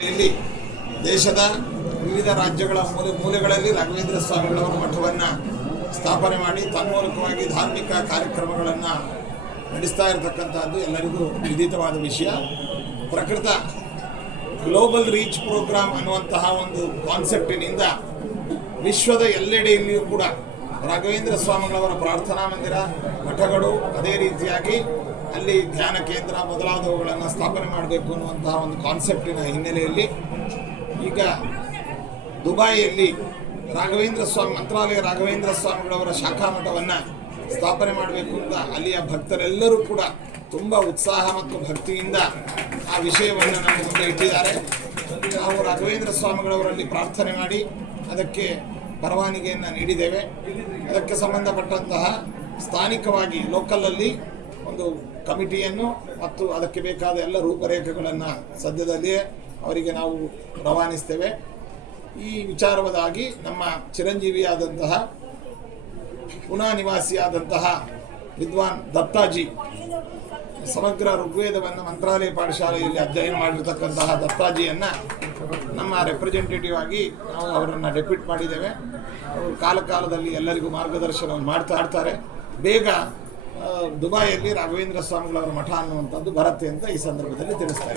ಇಲ್ಲಿ ದೇಶದ ವಿವಿಧ ರಾಜ್ಯಗಳ ಮೂಲೆಗಳಲ್ಲಿ ರಾಘವೇಂದ್ರ ಸ್ವಾಮಿಗಳವರ ಮಠವನ್ನು ಸ್ಥಾಪನೆ ಮಾಡಿ ತನ್ಮೂಲಕವಾಗಿ ಧಾರ್ಮಿಕ ಕಾರ್ಯಕ್ರಮಗಳನ್ನು ನಡೆಸ್ತಾ ಇರತಕ್ಕಂಥದ್ದು ಎಲ್ಲರಿಗೂ ವಿದಿತವಾದ ವಿಷಯ. ಪ್ರಕೃತ ಗ್ಲೋಬಲ್ ರೀಚ್ ಪ್ರೋಗ್ರಾಮ್ ಅನ್ನುವಂತಹ ಒಂದು ಕಾನ್ಸೆಪ್ಟಿನಿಂದ ವಿಶ್ವದ ಎಲ್ಲೆಡೆಯಲ್ಲಿಯೂ ಕೂಡ ರಾಘವೇಂದ್ರ ಸ್ವಾಮಿಗಳವರ ಪ್ರಾರ್ಥನಾ ಮಂದಿರ, ಮಠಗಳು, ಅದೇ ರೀತಿಯಾಗಿ ಅಲ್ಲಿ ಧ್ಯಾನ ಕೇಂದ್ರ ಮೊದಲಾದವುಗಳನ್ನು ಸ್ಥಾಪನೆ ಮಾಡಬೇಕು ಅನ್ನುವಂತಹ ಒಂದು ಕಾನ್ಸೆಪ್ಟಿನ ಹಿನ್ನೆಲೆಯಲ್ಲಿ ಈಗ ದುಬೈಯಲ್ಲಿ ಮಂತ್ರಾಲಯ ರಾಘವೇಂದ್ರ ಸ್ವಾಮಿಗಳವರ ಶಾಖಾ ಮಠವನ್ನು ಸ್ಥಾಪನೆ ಮಾಡಬೇಕು ಅಂತ ಅಲ್ಲಿಯ ಭಕ್ತರೆಲ್ಲರೂ ಕೂಡ ತುಂಬ ಉತ್ಸಾಹ ಮತ್ತು ಭಕ್ತಿಯಿಂದ ಆ ವಿಷಯವನ್ನು ನಮ್ಮ ಮುಂದೆ ಇಟ್ಟಿದ್ದಾರೆ. ನಾವು ರಾಘವೇಂದ್ರ ಸ್ವಾಮಿಗಳವರಲ್ಲಿ ಪ್ರಾರ್ಥನೆ ಮಾಡಿ ಅದಕ್ಕೆ ಪರವಾನಗಿಯನ್ನು ನೀಡಿದ್ದೇವೆ. ಅದಕ್ಕೆ ಸಂಬಂಧಪಟ್ಟಂತಹ ಸ್ಥಾನಿಕವಾಗಿ ಲೋಕಲಲ್ಲಿ ಒಂದು ಕಮಿಟಿಯನ್ನು ಮತ್ತು ಅದಕ್ಕೆ ಬೇಕಾದ ಎಲ್ಲ ರೂಪರೇಖೆಗಳನ್ನು ಸದ್ಯದಲ್ಲಿಯೇ ಅವರಿಗೆ ನಾವು ರವಾನಿಸ್ತೇವೆ. ಈ ವಿಚಾರವಾದಾಗಿ ನಮ್ಮ ಚಿರಂಜೀವಿಯಾದಂತಹ ಪುನಾ ನಿವಾಸಿಯಾದಂತಹ ವಿದ್ವಾನ್ ದತ್ತಾಜಿ ಸಮಗ್ರ ಋಗ್ವೇದವನ್ನು ಮಂತ್ರಾಲಯ ಪಾಠಶಾಲೆಯಲ್ಲಿ ಅಧ್ಯಯನ ಮಾಡಿರ್ತಕ್ಕಂತಹ ದತ್ತಾಜಿಯನ್ನು ನಮ್ಮ ರೆಪ್ರೆಸೆಂಟೇಟಿವ್ ಆಗಿ ನಾವು ಅವರನ್ನು ಡೆಪ್ಯೂಟ್ ಮಾಡಿದ್ದೇವೆ. ಅವರು ಕಾಲಕಾಲದಲ್ಲಿ ಎಲ್ಲರಿಗೂ ಮಾರ್ಗದರ್ಶನವನ್ನು ಮಾಡ್ತಾರೆ. ಬೇಗ ದುಬೈಯಲ್ಲಿ ರಾಘವೇಂದ್ರ ಸ್ವಾಮಿಗಳವರ ಮಠ ಅನ್ನುವಂಥದ್ದು ಬರುತ್ತೆ ಅಂತ ಈ ಸಂದರ್ಭದಲ್ಲಿ ತಿಳಿಸ್ತಾ ಇದ್ದೀನಿ.